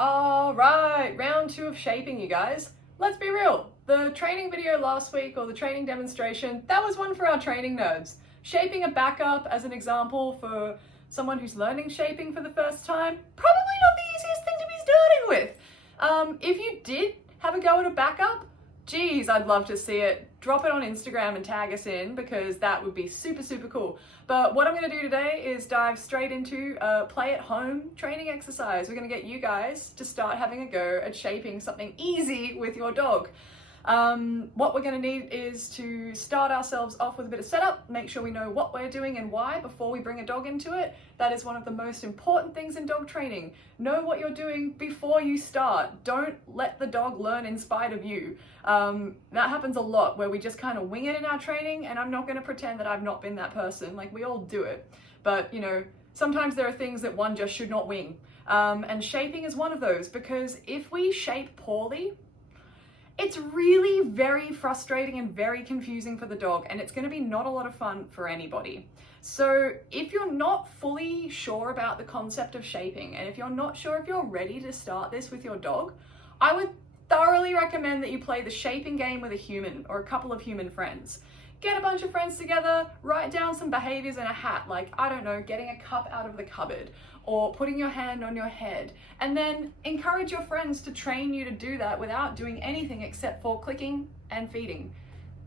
All right, round 2 of shaping, you guys. Let's be real. The training video last week, or the training demonstration, that was one for our training nerds. Shaping a backup as an example for someone who's learning shaping for the first time, probably not the easiest thing to be starting with. If you did have a go at a backup, geez, I'd love to see it. Drop it on Instagram and tag us in, because that would be super, super cool. But what I'm going to do today is dive straight into a play at home training exercise. We're going to get you guys to start having a go at shaping something easy with your dog. What we're going to need is to start ourselves off with a bit of setup, make sure we know what we're doing and why before we bring a dog into it. That is one of the most important things in dog training. Know what you're doing before you start. Don't let the dog learn in spite of you. That happens a lot where we just kind of wing it in our training, and I'm not going to pretend that I've not been that person. Like, we all do it. But, you know, sometimes there are things that one just should not wing. And shaping is one of those, because if we shape poorly, it's really very frustrating and very confusing for the dog, and it's going to be not a lot of fun for anybody. So if you're not fully sure about the concept of shaping, and if you're not sure if you're ready to start this with your dog, I would thoroughly recommend that you play the shaping game with a human or a couple of human friends. Get a bunch of friends together, write down some behaviors in a hat, like, I don't know, getting a cup out of the cupboard or putting your hand on your head, and then encourage your friends to train you to do that without doing anything except for clicking and feeding.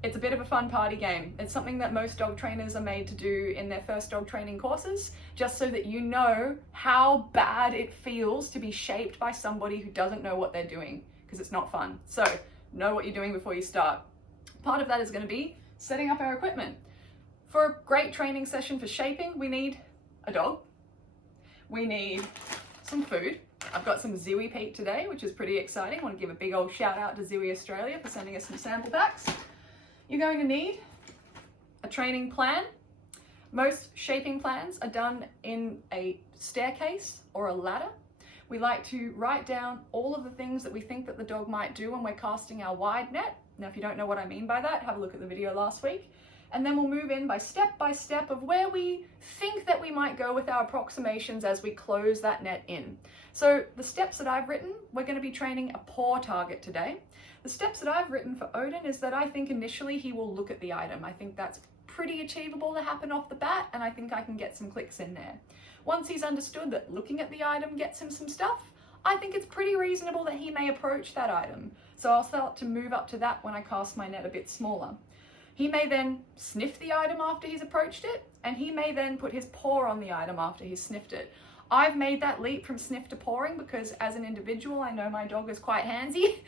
It's a bit of a fun party game. It's something that most dog trainers are made to do in their first dog training courses, just so that you know how bad it feels to be shaped by somebody who doesn't know what they're doing, because it's not fun. So know what you're doing before you start. Part of that is going to be setting up our equipment. For a great training session for shaping, we need a dog. We need some food. I've got some Ziwi Peak today, which is pretty exciting. I want to give a big old shout out to Ziwi Australia for sending us some sample packs. You're going to need a training plan. Most shaping plans are done in a staircase or a ladder. We like to write down all of the things that we think that the dog might do when we're casting our wide net. Now, if you don't know what I mean by that, have a look at the video last week. And then we'll move in by step of where we think that we might go with our approximations as we close that net in. So the steps that I've written, we're going to be training a paw target today. The steps that I've written for Odin is that I think initially he will look at the item. I think that's pretty achievable to happen off the bat, and I think I can get some clicks in there. Once he's understood that looking at the item gets him some stuff, I think it's pretty reasonable that he may approach that item. So I'll start to move up to that when I cast my net a bit smaller. He may then sniff the item after he's approached it, and he may then put his paw on the item after he's sniffed it. I've made that leap from sniff to pawing because as an individual, I know my dog is quite handsy,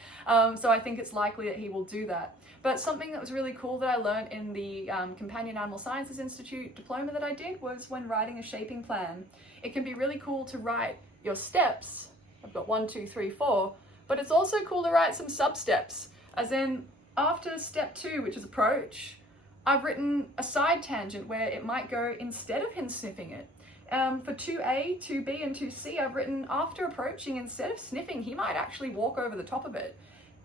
so I think it's likely that he will do that. But something that was really cool that I learned in the Companion Animal Sciences Institute diploma that I did was when writing a shaping plan. It can be really cool to write your steps. I've got 1, 2, 3, 4, but it's also cool to write some sub-steps, as in after step 2, which is approach, I've written a side tangent where it might go instead of him sniffing it. For 2A, 2B, and 2C, I've written after approaching, instead of sniffing, he might actually walk over the top of it.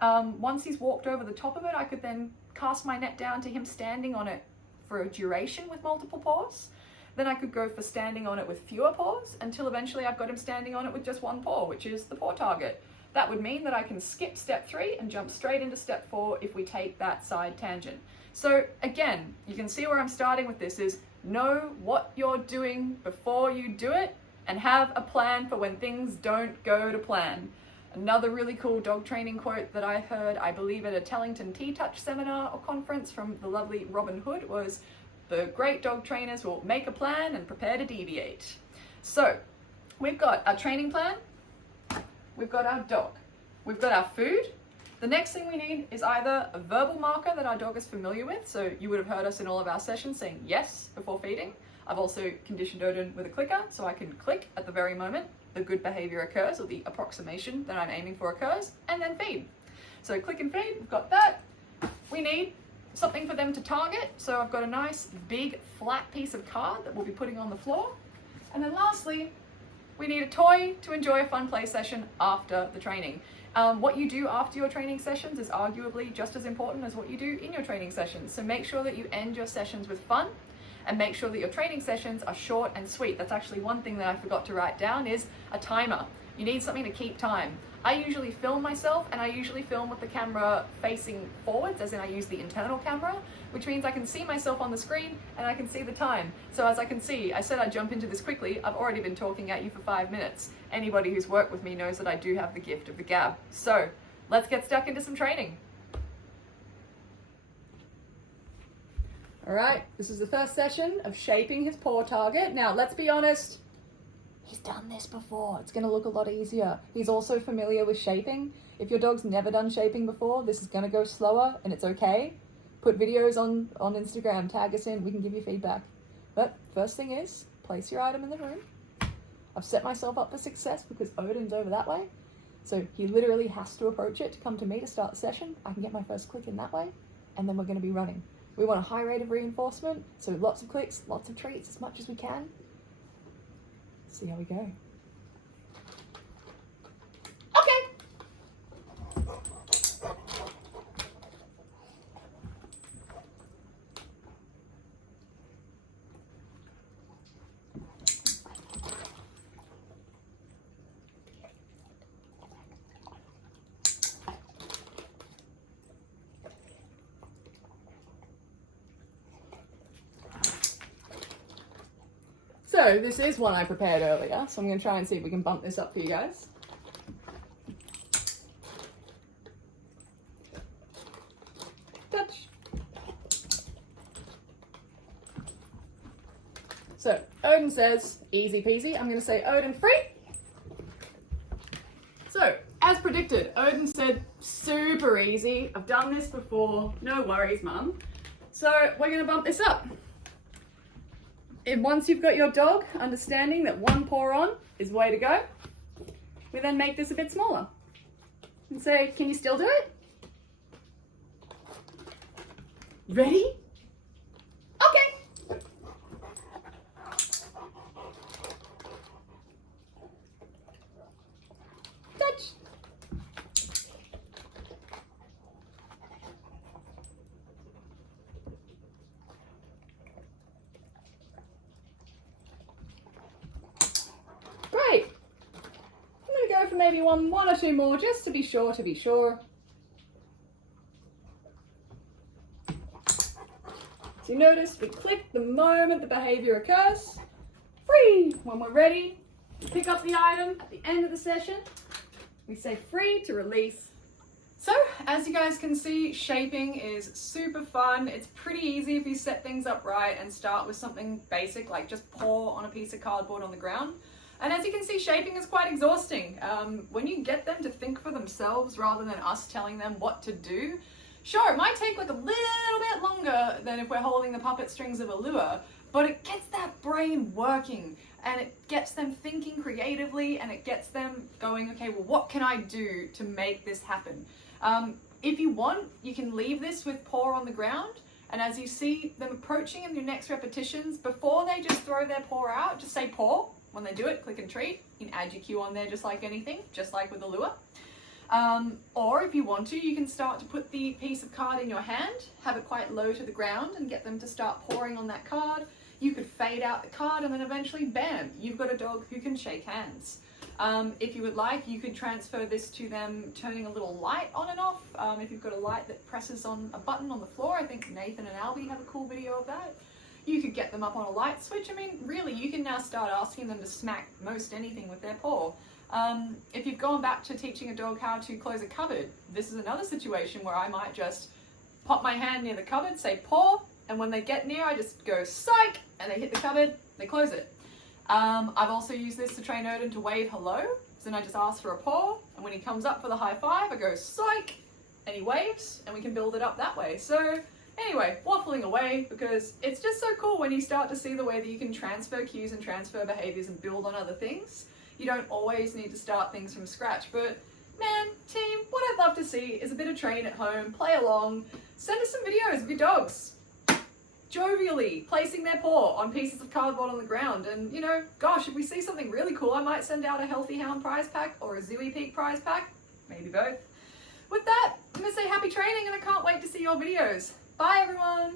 Once he's walked over the top of it, I could then cast my net down to him standing on it for a duration with multiple paws. Then I could go for standing on it with fewer paws until eventually I've got him standing on it with just one paw, which is the paw target. That would mean that I can skip step 3 and jump straight into step 4 if we take that side tangent. So again, you can see where I'm starting with this is know what you're doing before you do it and have a plan for when things don't go to plan. Another really cool dog training quote that I heard, I believe at a Tellington T-Touch seminar or conference from the lovely Robin Hood was, "The great dog trainers will make a plan and prepare to deviate." So we've got our training plan, we've got our dog, we've got our food. The next thing we need is either a verbal marker that our dog is familiar with, so you would have heard us in all of our sessions saying yes before feeding. I've also conditioned Odin with a clicker, so I can click at the very moment the good behavior occurs, or the approximation that I'm aiming for occurs, and then feed. So click and feed, we've got that. We need something for them to target, so I've got a nice big flat piece of card that we'll be putting on the floor. And then lastly, we need a toy to enjoy a fun play session after the training. What you do after your training sessions is arguably just as important as what you do in your training sessions. So make sure that you end your sessions with fun and make sure that your training sessions are short and sweet. That's actually one thing that I forgot to write down is a timer. You need something to keep time. I usually film myself, and I usually film with the camera facing forwards, as in I use the internal camera, which means I can see myself on the screen and I can see the time. So as I can see, I said I'd jump into this quickly. I've already been talking at you for 5 minutes. Anybody who's worked with me knows that I do have the gift of the gab. So let's get stuck into some training. All right, this is the first session of shaping his paw target. Now, let's be honest, he's done this before. It's gonna look a lot easier. He's also familiar with shaping. If your dog's never done shaping before, this is gonna go slower, and it's okay. Put videos on Instagram, tag us in, we can give you feedback. But first thing is, place your item in the room. I've set myself up for success because Odin's over that way. So he literally has to approach it to come to me to start the session. I can get my first click in that way, and then we're gonna be running. We want a high rate of reinforcement, so lots of clicks, lots of treats, as much as we can. See how we go. Okay. So this is one I prepared earlier, so I'm going to try and see if we can bump this up for you guys. Touch. So Odin says, easy peasy. I'm going to say Odin free. So as predicted, Odin said super easy. I've done this before. No worries, mum. So we're going to bump this up. And once you've got your dog understanding that one paw on is the way to go, we then make this a bit smaller and say, can you still do it? Ready? Okay. Touch. Great. I'm going to go for maybe one or two more just to be sure, So you notice we click the moment the behavior occurs. Free. When we're ready to pick up the item at the end of the session, we say free to release. So as you guys can see, shaping is super fun. It's pretty easy if you set things up right and start with something basic like just paw on a piece of cardboard on the ground. And as you can see, shaping is quite exhausting. When you get them to think for themselves rather than us telling them what to do, sure, it might take like a little bit longer than if we're holding the puppet strings of a lure, but it gets that brain working and it gets them thinking creatively and it gets them going, okay, well, what can I do to make this happen? If you want, you can leave this with paw on the ground, and as you see them approaching in your next repetitions, before they just throw their paw out, just say paw. When they do it, click and treat. You can add your cue on there just like anything, just like with the lure. Or if you want to, you can start to put the piece of card in your hand, have it quite low to the ground and get them to start pawing on that card. You could fade out the card and then eventually, bam, you've got a dog who can shake hands. If you would like, you could transfer this to them turning a little light on and off. If you've got a light that presses on a button on the floor, I think Nathan and Albie have a cool video of that. You could get them up on a light switch. I mean, really, you can now start asking them to smack most anything with their paw. If you've gone back to teaching a dog how to close a cupboard, this is another situation where I might just pop my hand near the cupboard, say paw, and when they get near, I just go psych, and they hit the cupboard, they close it. I've also used this to train Odin to wave hello. So then I just ask for a paw, and when he comes up for the high five, I go psych, and he waves, and we can build it up that way. So anyway, waffling away, because it's just so cool when you start to see the way that you can transfer cues and transfer behaviors and build on other things. You don't always need to start things from scratch, but man, team, what I'd love to see is a bit of train at home, play along, send us some videos of your dogs jovially placing their paw on pieces of cardboard on the ground. And you know, gosh, if we see something really cool, I might send out a Healthy Hound prize pack or a Ziwi Peak prize pack, maybe both. With that, I'm gonna say happy training and I can't wait to see your videos. Bye everyone!